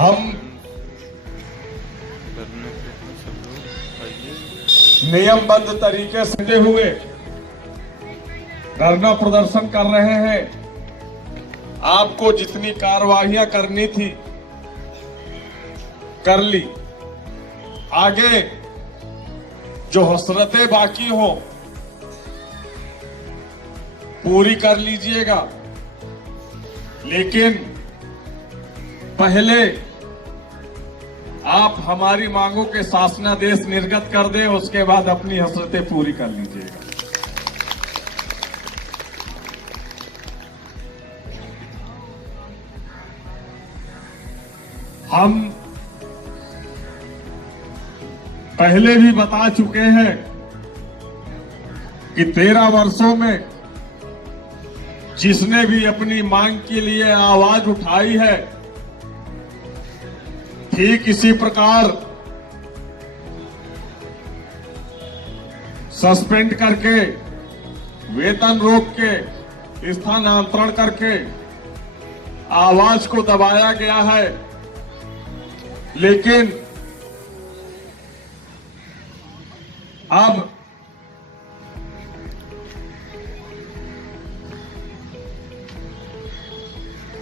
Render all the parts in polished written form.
हम नियमबद्ध तरीके से हुए धरना प्रदर्शन कर रहे हैं। आपको जितनी कार्रवाइयां करनी थी कर ली, आगे जो हसरतें बाकी हो पूरी कर लीजिएगा, लेकिन पहले आप हमारी मांगों के शासनादेश निर्गत कर दें, उसके बाद अपनी हसरतें पूरी कर लीजिएगा। हम पहले भी बता चुके हैं कि 13 वर्षों में जिसने भी अपनी मांग के लिए आवाज उठाई है, ठीक इसी प्रकार सस्पेंड करके, वेतन रोक के, स्थानांतरण करके आवाज को दबाया गया है। लेकिन अब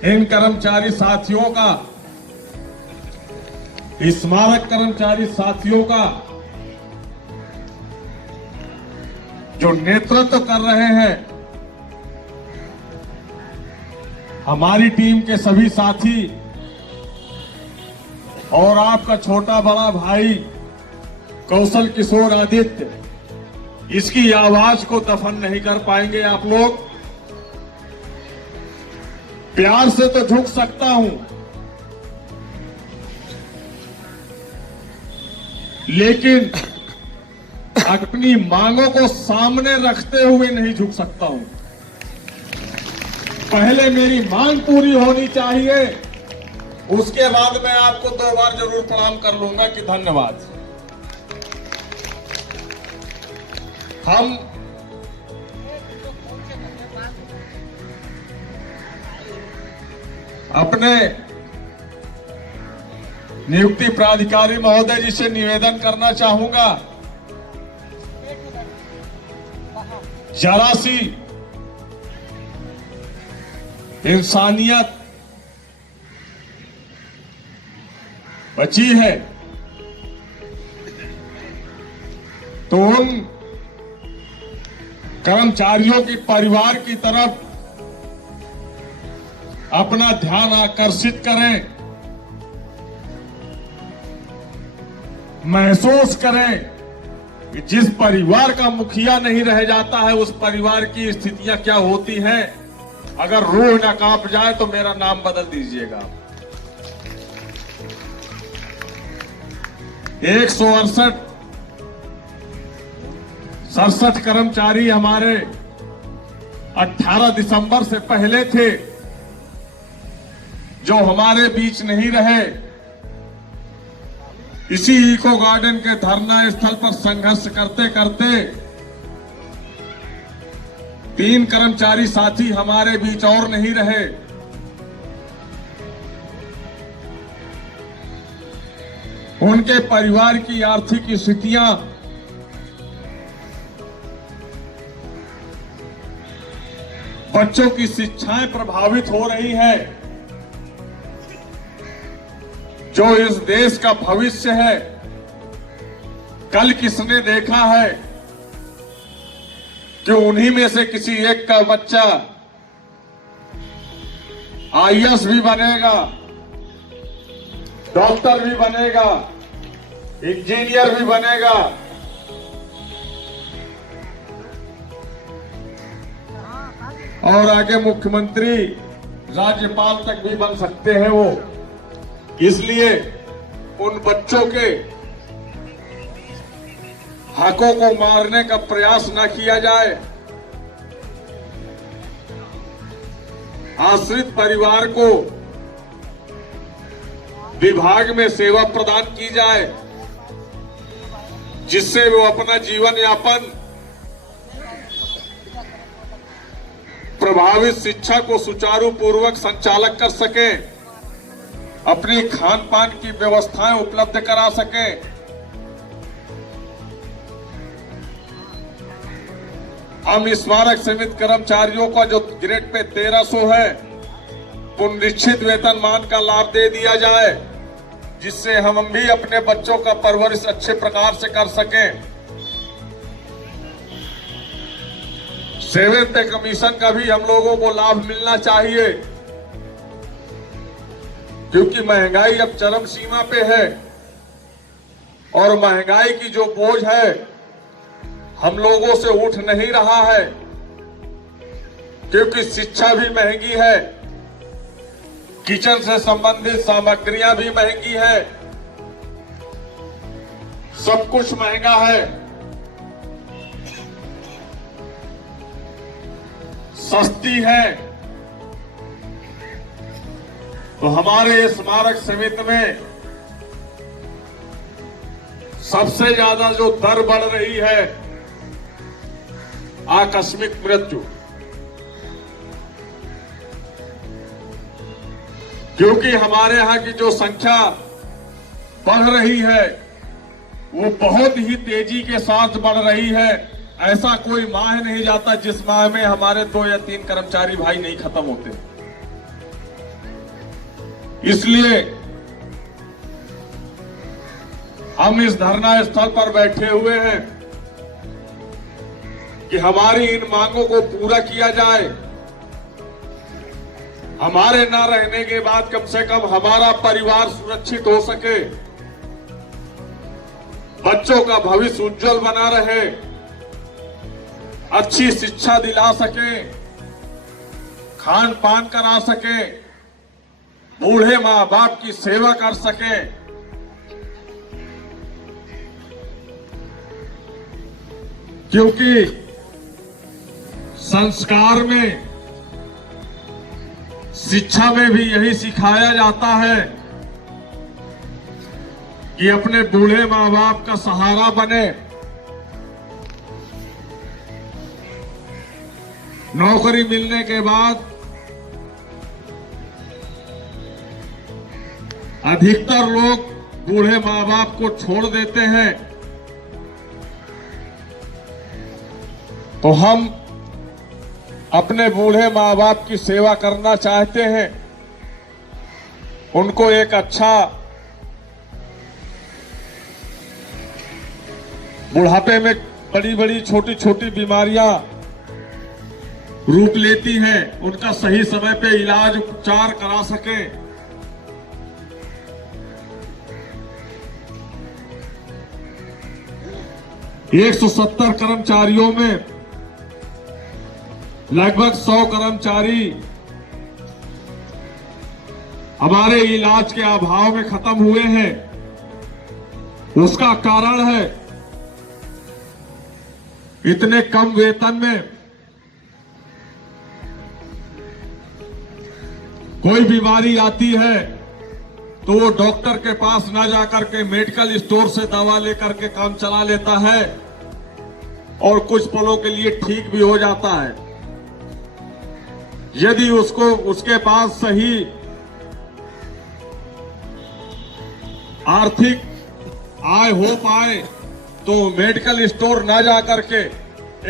इन कर्मचारी साथियों का, स्मारक कर्मचारी साथियों का जो नेतृत्व कर रहे हैं, हमारी टीम के सभी साथी और आपका छोटा बड़ा भाई कौशल किशोर आदित्य, इसकी आवाज को दफन नहीं कर पाएंगे। आप लोग प्यार से तो झुक सकता हूं, लेकिन अपनी मांगों को सामने रखते हुए नहीं झुक सकता हूं। पहले मेरी मांग पूरी होनी चाहिए, उसके बाद मैं आपको 2 बार जरूर प्रणाम कर लूंगा कि धन्यवाद। हम अपने नियुक्ति प्राधिकारी महोदय जी से निवेदन करना चाहूंगा, जरा सी इंसानियत बची है तो उन कर्मचारियों के परिवार की तरफ अपना ध्यान आकर्षित करें, महसूस करें कि जिस परिवार का मुखिया नहीं रह जाता है, उस परिवार की स्थितियां क्या होती हैं। अगर रूह न कांप जाए तो मेरा नाम बदल दीजिएगा। 167 कर्मचारी हमारे 18 दिसंबर से पहले थे जो हमारे बीच नहीं रहे। इसी इको गार्डन के धरना स्थल पर संघर्ष करते करते 3 कर्मचारी साथी हमारे बीच और नहीं रहे। उनके परिवार की आर्थिक स्थितियां बच्चों की शिक्षाएं प्रभावित हो रही है। जो इस देश का भविष्य है, कल किसने देखा है कि उन्हीं में से किसी एक का बच्चा आईएएस भी बनेगा, डॉक्टर भी बनेगा, इंजीनियर भी बनेगा। और आगे मुख्यमंत्री, राज्यपाल तक भी बन सकते हैं वो। इसलिए उन बच्चों के हकों को मारने का प्रयास न किया जाए। आश्रित परिवार को विभाग में सेवा प्रदान की जाए, जिससे वो अपना जीवन यापन, प्रभावित शिक्षा को सुचारू पूर्वक संचालक कर सके। अपनी खान पान की व्यवस्थाएं उपलब्ध करा सके। हम स्मारक समिति कर्मचारियों का जो ग्रेड पे 1300 है, पुनरीक्षित वेतनमान का लाभ दे दिया जाए, जिससे हम भी अपने बच्चों का परवरिश अच्छे प्रकार से कर सकें। सेवेंथ कमीशन का भी हम लोगों को लाभ मिलना चाहिए, क्योंकि महंगाई अब चरम सीमा पे है और महंगाई की जो बोझ है हम लोगों से उठ नहीं रहा है, क्योंकि शिक्षा भी महंगी है, किचन से संबंधित सामग्रियां भी महंगी है, सब कुछ महंगा है। सस्ती है तो हमारे स्मारक समिति में सबसे ज्यादा जो दर बढ़ रही है आकस्मिक मृत्यु, क्योंकि हमारे यहां की जो संख्या बढ़ रही है वो बहुत ही तेजी के साथ बढ़ रही है। ऐसा कोई माह नहीं जाता जिस माह में हमारे 2 या 3 कर्मचारी भाई नहीं खत्म होते। इसलिए हम इस धरना स्थल पर बैठे हुए हैं कि हमारी इन मांगों को पूरा किया जाए। हमारे ना रहने के बाद कम से कम हमारा परिवार सुरक्षित हो सके, बच्चों का भविष्य उज्जवल बना रहे, अच्छी शिक्षा दिला सके, खान पान करा सके, बूढ़े मां बाप की सेवा कर सके। क्योंकि संस्कार में, शिक्षा में भी यही सिखाया जाता है कि अपने बूढ़े मां बाप का सहारा बने, नौकरी मिलने के बाद अधिकतर लोग बूढ़े मां बाप को छोड़ देते हैं। तो हम अपने बूढ़े मां बाप की सेवा करना चाहते हैं, उनको एक अच्छा बुढ़ापे में बड़ी बड़ी छोटी छोटी बीमारियां रूप लेती हैं, उनका सही समय पे इलाज उपचार करा सके। 170 कर्मचारियों में लगभग 100 कर्मचारी हमारे इलाज के अभाव में खत्म हुए हैं। उसका कारण है इतने कम वेतन में कोई बीमारी आती है तो वो डॉक्टर के पास ना जाकर के मेडिकल स्टोर से दवा लेकर के काम चला लेता है और कुछ पलों के लिए ठीक भी हो जाता है। यदि उसके पास सही आर्थिक आय हो पाए तो मेडिकल स्टोर ना जाकर के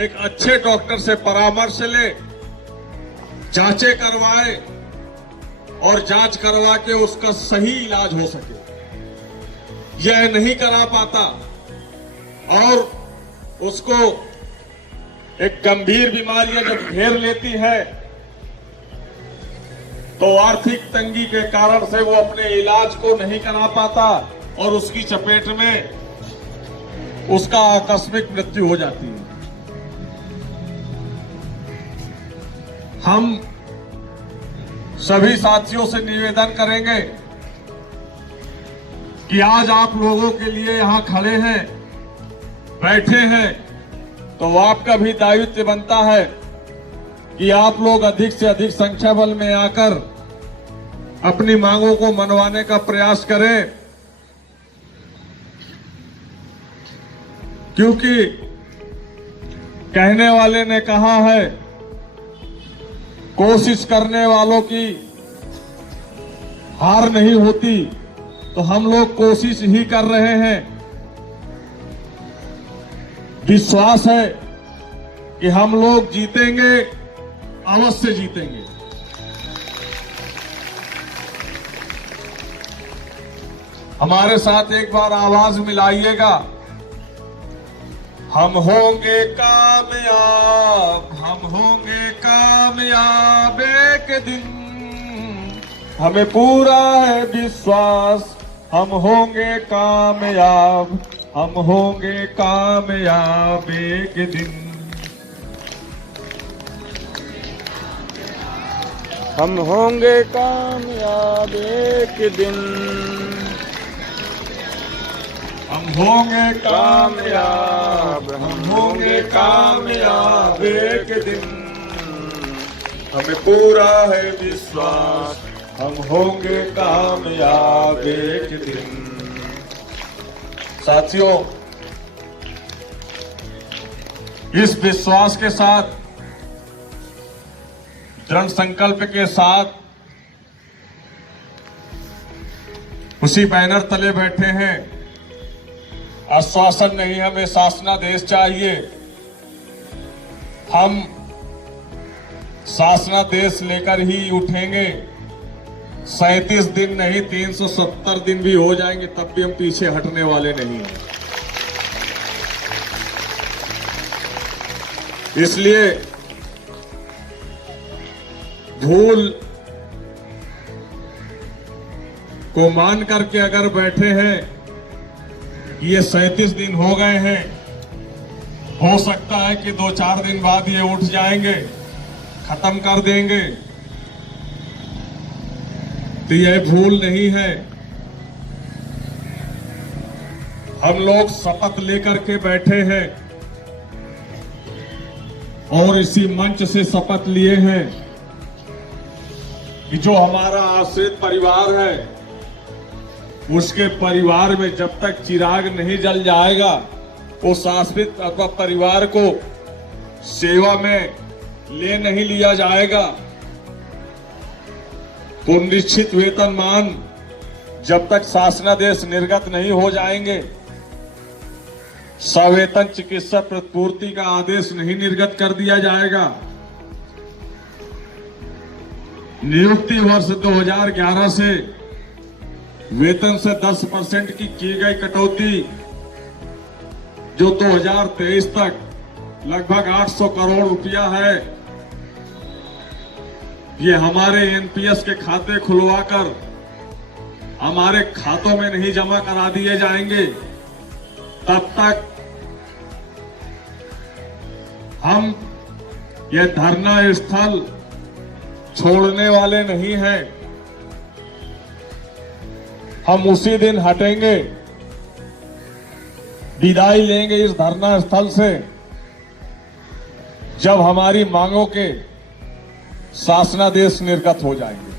एक अच्छे डॉक्टर से परामर्श ले, जांचें करवाए और जांच करवा के उसका सही इलाज हो सके। यह नहीं करा पाता और उसको एक गंभीर बीमारियां जब घेर लेती है तो आर्थिक तंगी के कारण से वो अपने इलाज को नहीं करा पाता और उसकी चपेट में उसका आकस्मिक मृत्यु हो जाती है। हम सभी साथियों से निवेदन करेंगे कि आज आप लोगों के लिए यहां खड़े हैं, बैठे हैं, तो आपका भी दायित्व बनता है कि आप लोग अधिक से अधिक संख्या बल में आकर अपनी मांगों को मनवाने का प्रयास करें, क्योंकि कहने वाले ने कहा है कोशिश करने वालों की हार नहीं होती, तो हम लोग कोशिश ही कर रहे हैं। विश्वास है कि हम लोग जीतेंगे, अवश्य जीतेंगे। हमारे साथ एक बार आवाज मिलाइएगा। हम होंगे कामयाब, हम होंगे कामयाब एक दिन, हमें पूरा है विश्वास, हम होंगे कामयाब, हम होंगे कामयाब एक दिन। हम होंगे कामयाब एक दिन, हम होंगे कामयाब, हम होंगे कामयाब एक दिन, हमें पूरा है विश्वास, हम होंगे कामयाब एक दिन। साथियों, इस विश्वास के साथ, दृढ़ संकल्प के साथ उसी बैनर तले बैठे हैं। आश्वासन नहीं, हमें शासनादेश चाहिए। हम शासनादेश लेकर ही उठेंगे। 37 दिन नहीं, 370 दिन भी हो जाएंगे, तब भी हम पीछे हटने वाले नहीं हैं। इसलिए भूल को मान करके अगर बैठे हैं, ये 37 दिन हो गए हैं, हो सकता है कि 2-4 दिन बाद ये उठ जाएंगे, खत्म कर देंगे, तो यह भूल नहीं है। हम लोग शपथ लेकर के बैठे हैं और इसी मंच से शपथ लिए हैं कि जो हमारा आश्रित परिवार है, उसके परिवार में जब तक चिराग नहीं जल जाएगा, उस आश्रित अथवा परिवार को सेवा में ले नहीं लिया जाएगा। तो निश्चित वेतनमान जब तक शासनादेश निर्गत नहीं हो जाएंगे, सवेतन चिकित्सा प्रतिपूर्ति का आदेश नहीं निर्गत कर दिया जाएगा। नियुक्ति वर्ष 2011 से वेतन से 10% की गई कटौती, जो 2023 तक लगभग 800 करोड़ रुपया है, ये हमारे एनपीएस के खाते खुलवाकर हमारे खातों में नहीं जमा करा दिए जाएंगे, तब तक हम ये धरना स्थल छोड़ने वाले नहीं हैं। हम उसी दिन हटेंगे, विदाई लेंगे इस धरना स्थल से, जब हमारी मांगों के शासनादेश निर्गत हो जाएंगे।